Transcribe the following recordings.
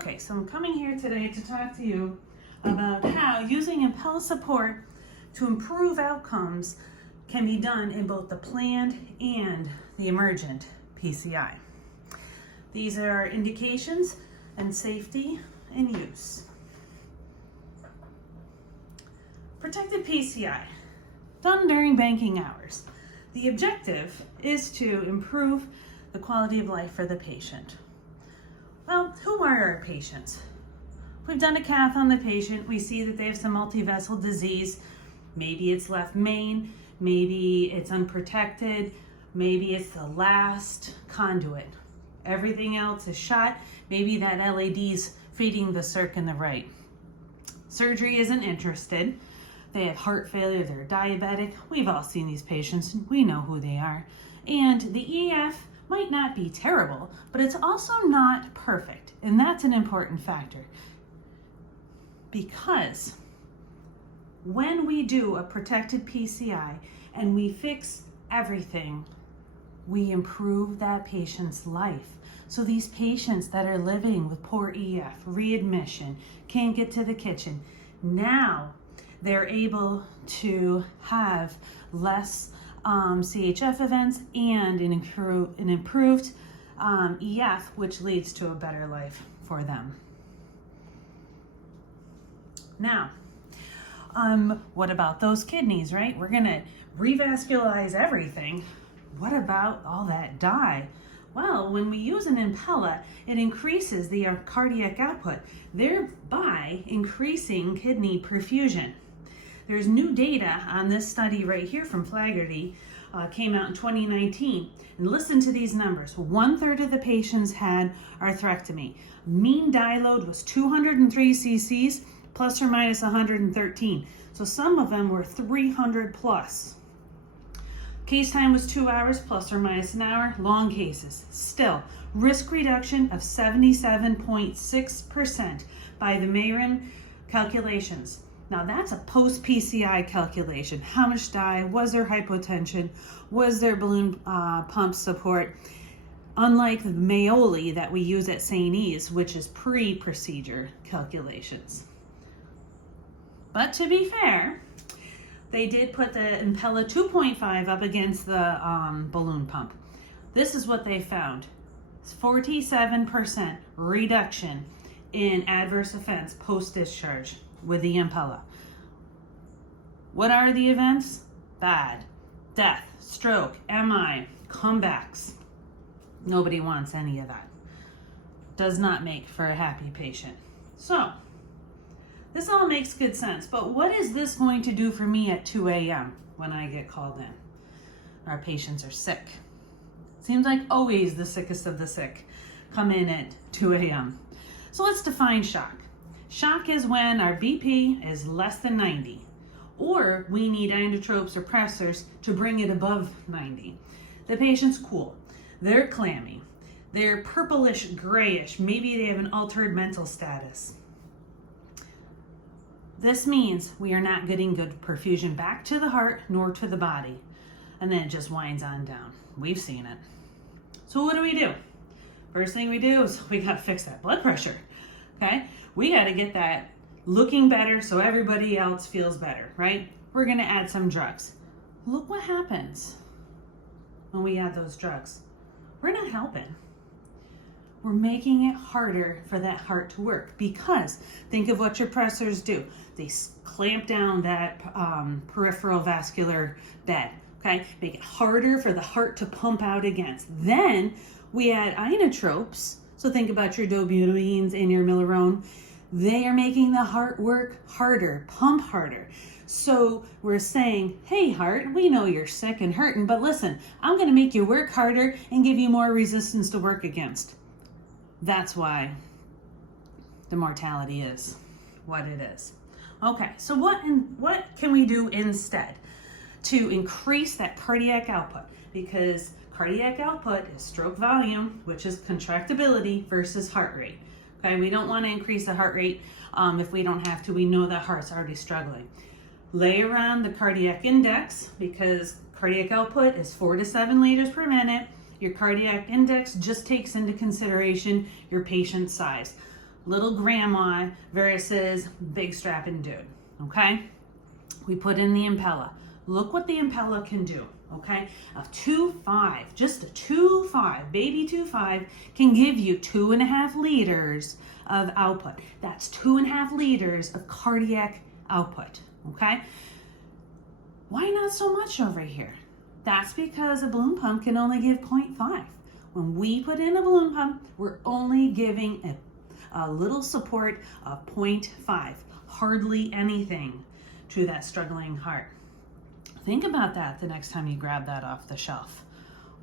Okay, so I'm coming here today to talk to you about how using Impella support to improve outcomes can be done in both the planned and the emergent PCI. These are indications and safety and use. Protected PCI, done during banking hours. The objective is to improve the quality of life for the patient. Well, who are our patients? We've done a cath on the patient. We see that they have some multivessel disease. Maybe it's left main, maybe it's unprotected, maybe it's the last conduit. Everything else is shot. Maybe that LAD's feeding the circ in the right. Surgery isn't interested. They have heart failure, they're diabetic. We've all seen these patients, we know who they are. And the EF might not be terrible, but it's also not perfect. And that's an important factor. Because when we do a protected PCI and we fix everything, we improve that patient's life. So these patients that are living with poor EF, readmission, can't get to the kitchen, now they're able to have less CHF events and an improved EF, which leads to a better life for them. Now, what about those kidneys, right? We're gonna revascularize everything. What about all that dye? Well, when we use an Impella, it increases the cardiac output, thereby increasing kidney perfusion. There's new data on this study right here from Flaherty, came out in 2019. And listen to these numbers. 1/3 of the patients had arthrectomy. Mean dye load was 203 cc's plus or minus 113. So some of them were 300 plus. Case time was 2 hours plus or minus an hour. Long cases. Still, risk reduction of 77.6% by the Marin calculations. Now that's a post-PCI calculation. How much dye? Was there hypotension? Was there balloon pump support? Unlike the Maioli that we use at St. E's, which is pre-procedure calculations. But to be fair, they did put the Impella 2.5 up against the balloon pump. This is what they found. 47% reduction in adverse events post-discharge with the Impella. What are the events? Bad. Death, stroke, MI, comebacks. Nobody wants any of that. Does not make for a happy patient. So, this all makes good sense, but what is this going to do for me at 2 a.m. when I get called in? Our patients are sick. Seems like always the sickest of the sick come in at 2 a.m. So let's define shock. Shock is when our BP is less than 90, or we need inotropes or pressors to bring it above 90. The patient's cool, they're clammy, they're purplish grayish, maybe they have an altered mental status. This means we are not getting good perfusion back to the heart nor to the body, and then it just winds on down. We've seen it. So what do? First thing we do is we gotta fix that blood pressure, okay? We gotta get that looking better so everybody else feels better, right? We're gonna add some drugs. Look what happens when we add those drugs. We're not helping. We're making it harder for that heart to work, because think of what your pressors do. They clamp down that peripheral vascular bed, okay? Make it harder for the heart to pump out against. Then we add inotropes. So think about your Dobutines and your Millerone. They are making the heart work harder, pump harder. So we're saying, hey heart, we know you're sick and hurting, but listen, I'm gonna make you work harder and give you more resistance to work against. That's why the mortality is what it is. Okay, so what can we do instead to increase that cardiac output? Because cardiac output is stroke volume, which is contractibility versus heart rate. Okay, we don't want to increase the heart rate if we don't have to. We know the heart's already struggling. Layer on the cardiac index, because cardiac output is 4 to 7 liters per minute. Your cardiac index just takes into consideration your patient size. little grandma versus big strapping dude, okay? We put in the Impella. Look what the Impella can do, okay? A 2.5, just a 2.5, baby 2.5 can give you 2.5 liters of output. That's 2.5 liters of cardiac output, okay? Why not so much over here? That's because a balloon pump can only give 0.5. When we put in a balloon pump, we're only giving a little support of 0.5, hardly anything to that struggling heart. Think about that the next time you grab that off the shelf.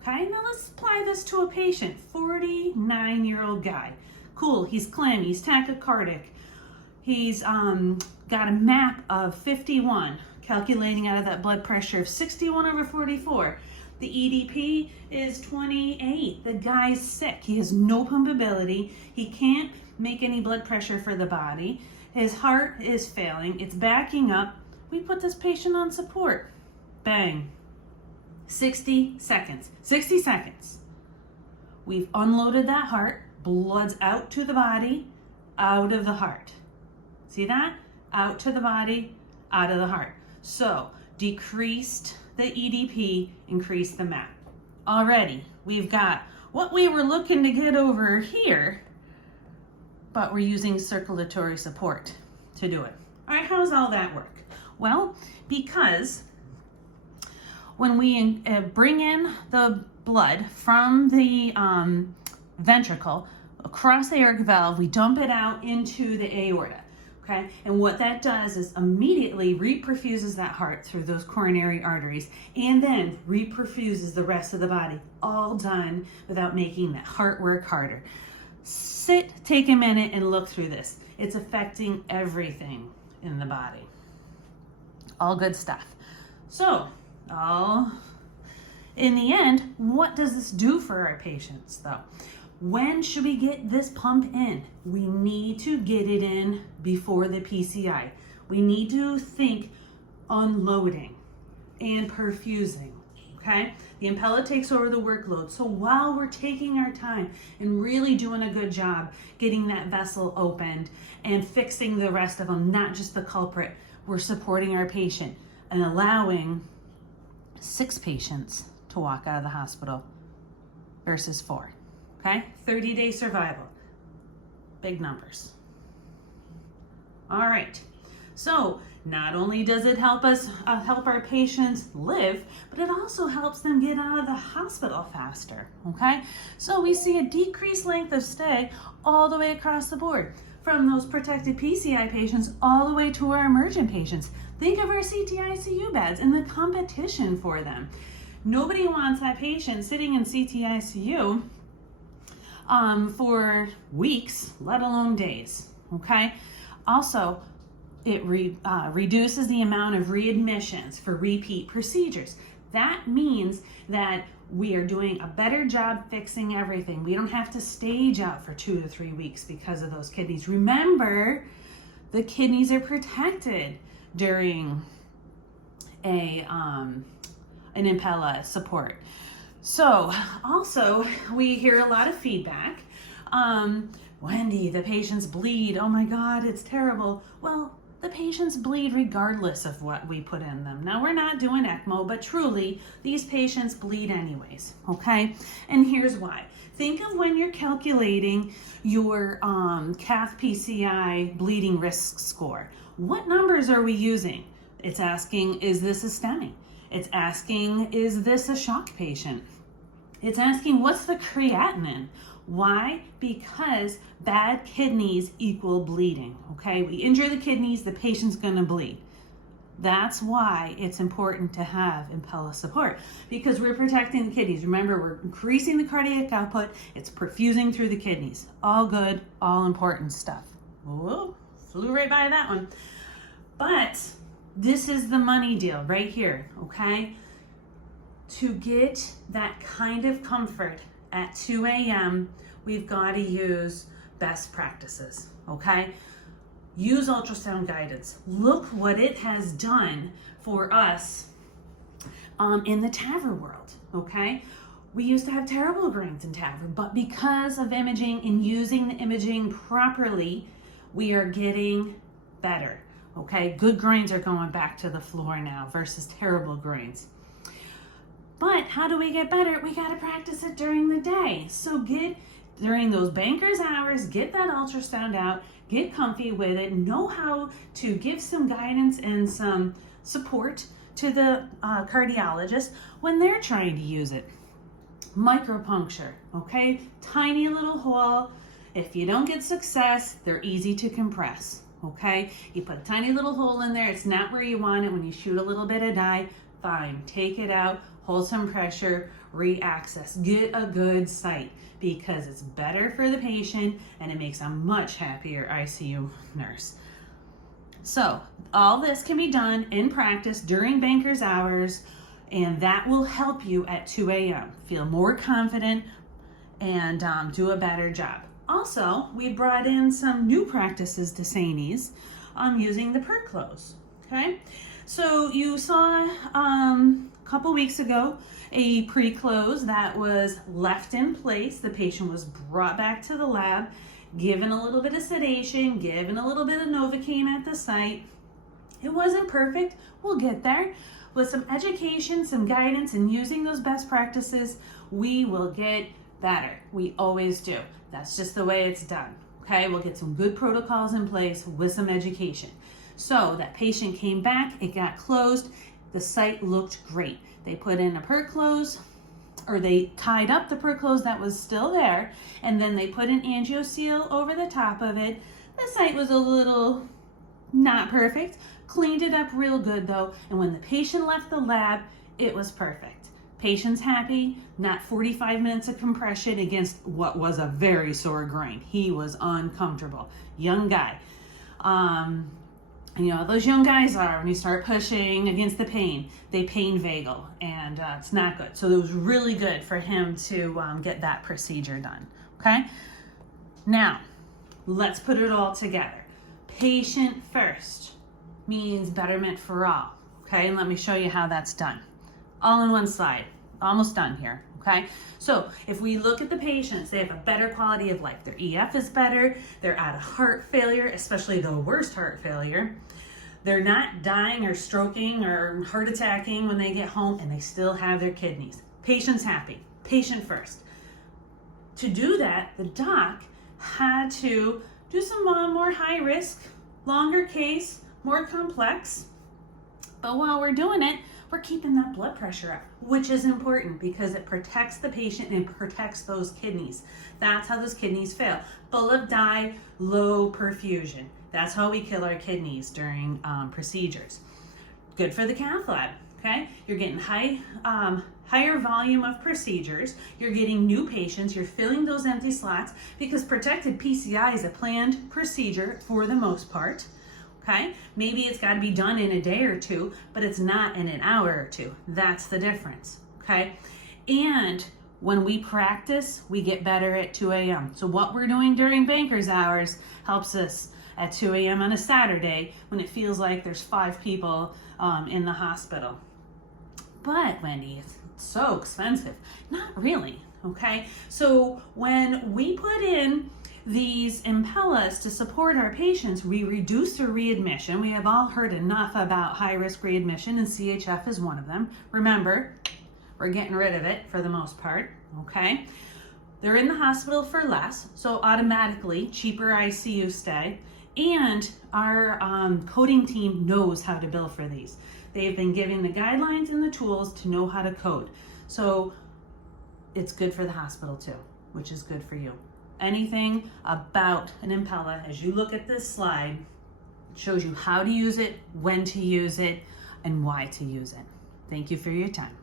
Okay, now let's apply this to a patient, 49-year-old guy. Cool, he's clammy, he's tachycardic. He's got a MAP of 51, calculating out of that blood pressure of 61/44. The EDP is 28. The guy's sick. He has no pumpability. He can't make any blood pressure for the body. His heart is failing. It's backing up. We put this patient on support. Bang. 60 seconds. 60 seconds. We've unloaded that heart. Blood's out to the body, out of the heart. See that? Out to the body, out of the heart. So, decreased the EDP, increased the MAP. Already, we've got what we were looking to get over here, but we're using circulatory support to do it. All right, how does all that work? Well, because when we bring in the blood from the ventricle across the aortic valve, we dump it out into the aorta. Okay, and what that does is immediately reperfuses that heart through those coronary arteries and then reperfuses the rest of the body, all done without making that heart work harder. Sit, take a minute and look through this. It's affecting everything in the body. All good stuff. So, in the end, what does this do for our patients though? When should we get this pump in? We need to get it in before the PCI. We need to think unloading and perfusing, okay? The Impella takes over the workload. So while we're taking our time and really doing a good job getting that vessel opened and fixing the rest of them, not just the culprit, we're supporting our patient and allowing 6 patients to walk out of the hospital versus 4. Okay, 30-day survival. Big numbers. All right, so not only does it help us help our patients live, but it also helps them get out of the hospital faster, okay? So we see a decreased length of stay all the way across the board, from those protected PCI patients all the way to our emergent patients. Think of our CTICU beds and the competition for them. Nobody wants that patient sitting in CTICU for weeks, let alone days, okay? Also, it reduces the amount of readmissions for repeat procedures. That means that we are doing a better job fixing everything. We don't have to stage out for 2 to 3 weeks because of those kidneys. Remember, the kidneys are protected during an Impella support. So also we hear a lot of feedback. Wendy, the patients bleed. Oh my God, it's terrible. Well, the patients bleed regardless of what we put in them. Now we're not doing ECMO, but truly these patients bleed anyways, okay? And here's why. Think of when you're calculating your cath PCI bleeding risk score. What numbers are we using? It's asking, is this a STEMI? It's asking, is this a shock patient? It's asking, what's the creatinine? Why? Because bad kidneys equal bleeding, okay? We injure the kidneys, the patient's gonna bleed. That's why it's important to have Impella support, because we're protecting the kidneys. Remember, we're increasing the cardiac output, it's perfusing through the kidneys. All good, all important stuff. Whoa, flew right by that one. But this is the money deal right here, okay? To get that kind of comfort at 2 a.m., we've got to use best practices, okay? Use ultrasound guidance. Look what it has done for us in the TAVR world, okay? We used to have terrible grains in TAVR, but because of imaging and using the imaging properly, we are getting better. Okay, good grains are going back to the floor now versus terrible grains. But how do we get better? We got to practice it during the day. So during those banker's hours, get that ultrasound out, get comfy with it, know how to give some guidance and some support to the cardiologist when they're trying to use it. Micropuncture, okay? Tiny little hole. If you don't get success, they're easy to compress, okay? You put a tiny little hole in there. It's not where you want it. When you shoot a little bit of dye, fine. Take it out, hold some pressure, re-access. Get a good site because it's better for the patient and it makes a much happier ICU nurse. So all this can be done in practice during banker's hours, and that will help you at 2 a.m. feel more confident and do a better job. Also, we brought in some new practices to Sainies using the Perclose, okay? So you saw a couple weeks ago a pre-close that was left in place. The patient was brought back to the lab, given a little bit of sedation, given a little bit of Novocaine at the site. It wasn't perfect. We'll get there. With some education, some guidance, and using those best practices, we will get better. We always do. That's just the way it's done. Okay, we'll get some good protocols in place with some education. So that patient came back, it got closed, the site looked great. They put in a Perclose, or they tied up the Perclose that was still there, and then they put an AngioSeal over the top of it. The site was a little not perfect, cleaned it up real good though, and when the patient left the lab, it was perfect. Patient's happy, not 45 minutes of compression against what was a very sore grain. He was uncomfortable. Young guy. You know how those young guys are when you start pushing against the pain. They pain vagal, and it's not good. So it was really good for him to get that procedure done, okay? Now, let's put it all together. Patient first means betterment for all, okay? And let me show you how that's done. All in one slide, almost done here, okay? So if we look at the patients, they have a better quality of life. Their EF is better, they're out of heart failure, especially the worst heart failure. They're not dying or stroking or heart attacking when they get home, and they still have their kidneys. Patient's happy, patient first. To do that, the doc had to do some more high risk, longer case, more complex. But while we're doing it, we're keeping that blood pressure up, which is important because it protects the patient and protects those kidneys. That's how those kidneys fail. Full of dye, low perfusion. That's how we kill our kidneys during procedures. Good for the cath lab, okay? You're getting higher volume of procedures. You're getting new patients. You're filling those empty slots because protected PCI is a planned procedure for the most part. Okay, maybe it's got to be done in a day or two, but it's not in an hour or two. That's the difference, okay? And when we practice, we get better at 2 a.m. So what we're doing during banker's hours helps us at 2 a.m. on a Saturday when it feels like there's 5 people in the hospital. But Wendy, it's so expensive. Not really, okay? So when we put in these Impellas to support our patients, we reduce their readmission. We have all heard enough about high-risk readmission, and CHF is one of them. Remember, we're getting rid of it for the most part, okay? They're in the hospital for less, so automatically cheaper ICU stay, and our coding team knows how to bill for these. They've been given the guidelines and the tools to know how to code. So it's good for the hospital too, which is good for you. Anything about an Impella, as you look at this slide, shows you how to use it, when to use it, and why to use it. Thank you for your time.